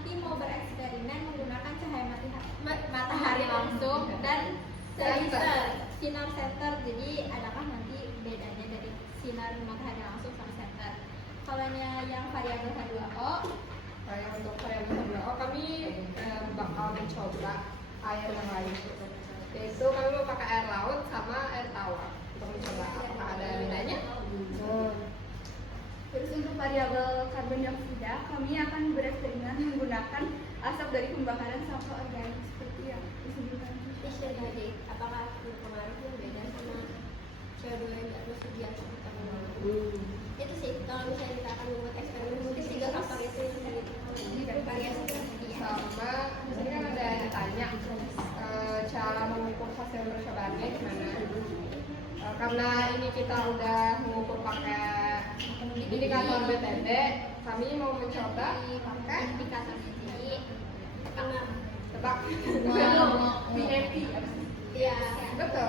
nanti mau bereksperimen menggunakan cahaya matahari langsung dan sinar center. Jadi adakah nanti bedanya dari sinar matahari langsung sama center? Kalau yang variabel H2O, untuk variabel H2O kami bakal mencoba air yang lain, yaitu kami mau pakai air laut sama air tawar untuk mencoba apakah ada bedanya. Terus untuk variabel karbon dioksida, kami akan bereksperimen menggunakan asap dari pembakaran sampah organik seperti yang disebutkan. jadi apakah berpengaruh yang beda sama CO2 yang termasuk di asap karbon? Itu sih kalau misalnya kita akan membuat eksperimen mungkin 3 faktor itu variasi Sama di sini kan ada yang ditanya cara mengukur hasil percobaannya gimana. Karena ini kita udah mengukur pakai indikator BTD, kami mau mencoba pakai indikatornya. Jadi tebak BMP. Iya, Betul.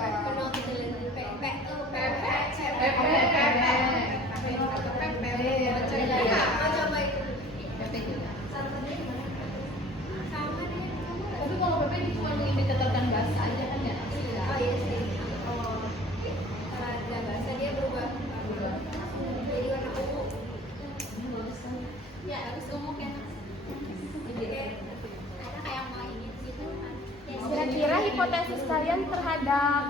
Tapi kalau PP cuma mengindikatorkan bahasa aja kan ya? Oh iya sih. Kalau ada bahasa dia berubah jadi warna ungu. Ya harus ungu kan. Ada kayak mau ini gitu kan. Kira-kira hipotesis kalian terhadap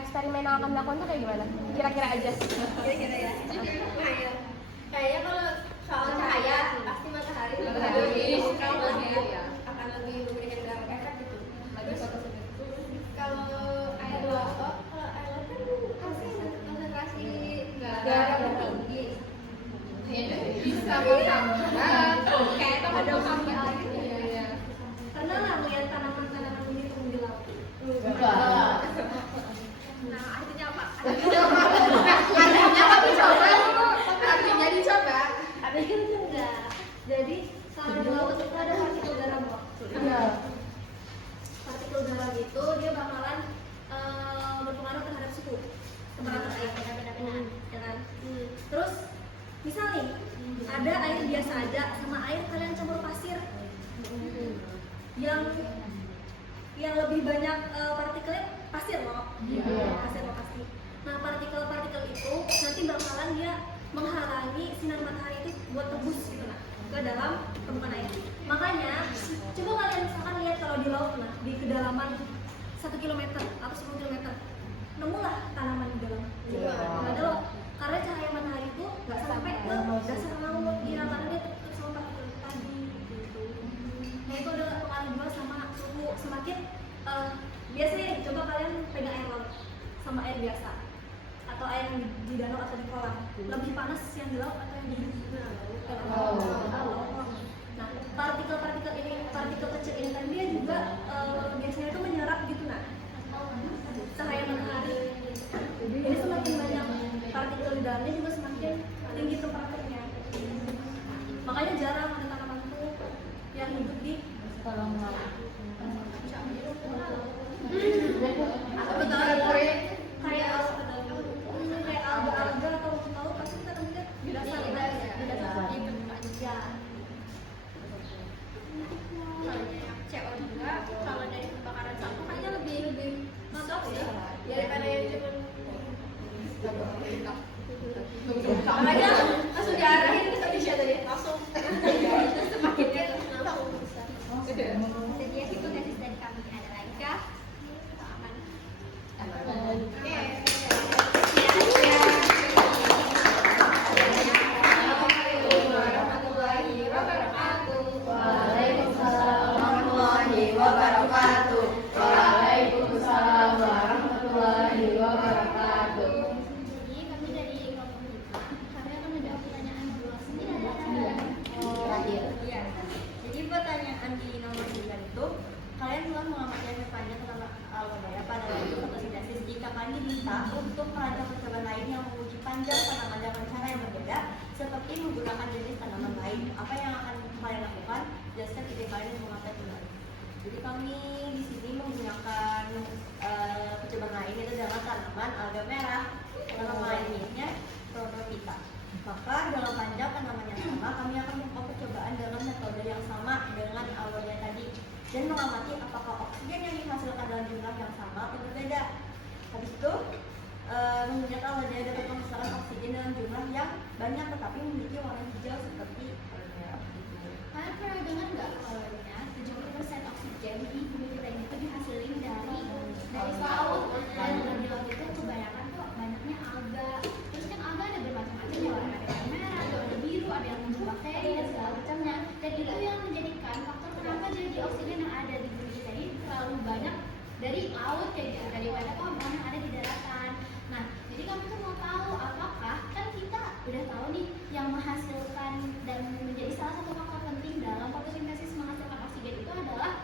eksperimen yang akan dilakukan itu kayak gimana? Kira-kira aja. Kira-kira ya. Kayaknya kalau soal cahaya pasti matahari akan lebih memberikan dampak efek gitu. Terus kalau air laut kan pasti konsentrasi garam tinggi. Bisa menambah Kayak itu ada sampai air. Pernah nggak melihat tanaman-tanaman ini di laut? Enggak. Nah, artinya apa? artinya kami coba dulu, artinya dicoba. Ada gitu enggak? Jadi kalau di laut itu ada partikel garam kok. Iya. Partikel garam itu dia bakalan berpengaruh terhadap suhu temperatur air, ya kan? Terus misal nih ada air biasa aja sama air kalian campur pasir yang lebih banyak partikelnya pasir loh. Pasir loh pasti. Nah partikel-partikel itu nanti bakalan dia menghalangi sinar matahari itu buat tembus gitu nah ke dalam permukaan air. Makanya coba kalian misalkan lihat kalau di laut nah di kedalaman 1 km atau 10 km nemulah tanaman di dalam. Nggak ada loh. Karena cahaya matahari itu nggak sampai ke dasar laut, dia karena dia tertutup sama partikel tadi gitu. Nah itu udah pengaruh juga sama suhu. Semakin biasanya coba kalian pegang air laut sama air biasa atau air yang di danau atau di kolam, lebih panas yang di laut atau yang di laut? Nah partikel-partikel ini, partikel kecil ini kan dia juga biasanya itu menyerap gitu nah cahaya matahari. Jadi semakin banyak partikel di dalamnya juga semakin tinggi temperaturnya. Makanya jarang ada tanaman tuh yang hidup di Tolong laut. kayak alga-alga atau laut pasti kita temukan di dasar ya. CO2 kalau dari pembakaran sampah kayaknya lebih masuk sih daripada yang cuma makanya langsung diarahin ke Indonesia tadi langsung semakin dia langsung bisa. Jadi ya hipotesis dari kami ada lagi kah? Aman. Oke. Untuk melakukan percobaan lain yang menguji panjang tanaman dengan cara yang berbeda, seperti menggunakan jenis tanaman lain. Apa yang akan kalian lakukan? Jelaskan ide kalian yang mengatai kembali. Jadi kami di sini menggunakan percobaan lain itu adalah tanaman alga merah, tanaman lainnya Chronophyta. Maka dalam panjang kan namanya sama, kami akan melakukan percobaan dengan metode yang sama dengan awalnya tadi dan mengamati apakah oksigen yang dihasilkan dalam jumlah yang sama atau berbeda. Habis itu menggunakan wadah dapat menghasilkan oksigen dalam jumlah yang banyak tetapi memiliki warna hijau seperti Kalian pernah dengar nggak kalau 70% oksigen di bumi kita ini tuh dihasilin dari laut, dan di laut itu kebanyakan tuh banyaknya alga. Terus kan alga ada bermacam-macam ya, ada yang merah, ada yang biru, ada yang mengandung bakteri dan segala macamnya. Dan itu yang menjadikan faktor kenapa jadi oksigen yang ada di bumi kita ini terlalu banyak dari laut kayaknya daripada pohon yang ada di daratan. Nah, jadi kami tuh mau tahu apakah kan kita udah tahu nih yang menghasilkan dan menjadi salah satu faktor penting dalam fotosintesis menghasilkan oksigen itu adalah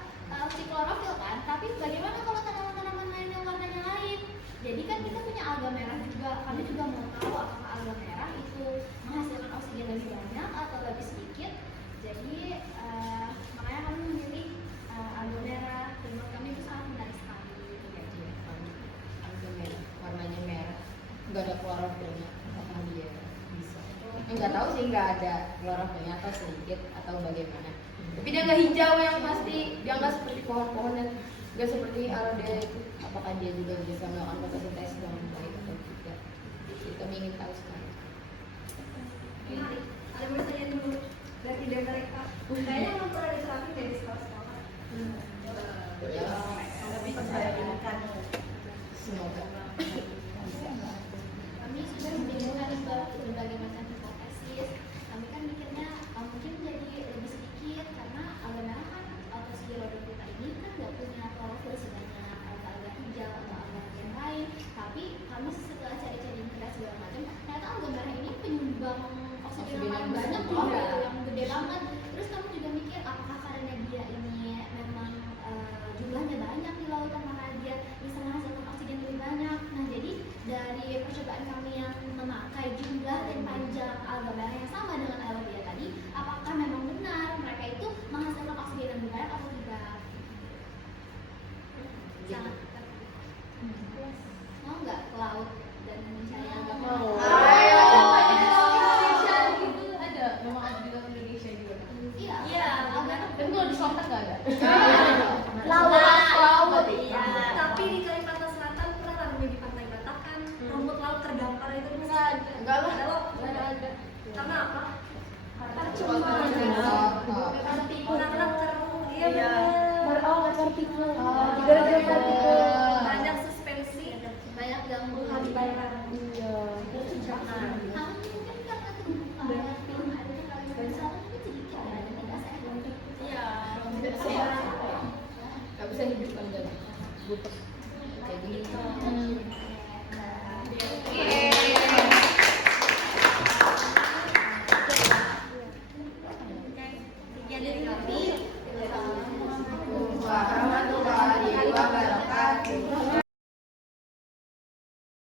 si klorofil kan. Tapi bagaimana kalau tanaman-tanaman lain yang warnanya lain? Jadi kan kita punya alga merah juga. Kami juga mau tahu apakah alga merah itu menghasilkan oksigen lebih banyak atau lebih sedikit. Jadi makanya kami memilih alga merah. Menurut kami itu sangat menarik sekali. Alga merah, warnanya merah, nggak ada klorofilnya, apakah dia bisa? Nggak tahu sih, nggak ada klorofilnya atau sedikit atau bagaimana. Tapi dia nggak hijau yang pasti, dia nggak seperti pohon-pohon dan nggak seperti alga itu. Apakah dia juga bisa melakukan fotosintesis dengan baik atau tidak? Jadi kami ingin tahu sekali. Menarik. Ada yang bertanya dulu dari ide mereka. Kayaknya emang pernah diterapin dari sekolah-sekolah. lebih membayangkan. Semoga. Kami sudah mendengarkan berbagai macam hipotesis. Kami kan mikirnya mungkin jadi lebih sedikit karena alga merah kan atau Spirorhodophyta ini kan nggak punya klorofil sebanyak alga hijau atau alga yang lain. Tapi kami setelah cari-cari internet segala macam, ternyata alga merah ini penyumbang oksigen yang paling banyak loh, yang gede banget. Terus kami juga mikir apakah karena dia ini memang jumlahnya banyak di lautan maka dia bisa menghasilkan oksigen lebih banyak. Nah, jadi dari percobaan kami yang memakai jumlah dan panjang alga merah yang sama dengan alga tadi, apakah memang benar mereka itu menghasilkan oksigen yang lebih banyak atau tidak? Sangat mau nggak ke laut dan mencari alga merah? Ayo. Indonesia Gitu ada, memang ada di dalam Indonesia juga. Iya, Iya, alga merah. Dan kalau di Selatan nggak ada. Laut. Iya. Tapi di Kalimantan Selatan pernah ramai di Pantai Batak kan rumput laut terdampar itu Nggak ada. Enggak lah. Ada loh. Nggak ada. Karena apa? Percuma. Karena kering. Iya Iya. benar. Baru nggak ngerti. Gara-gara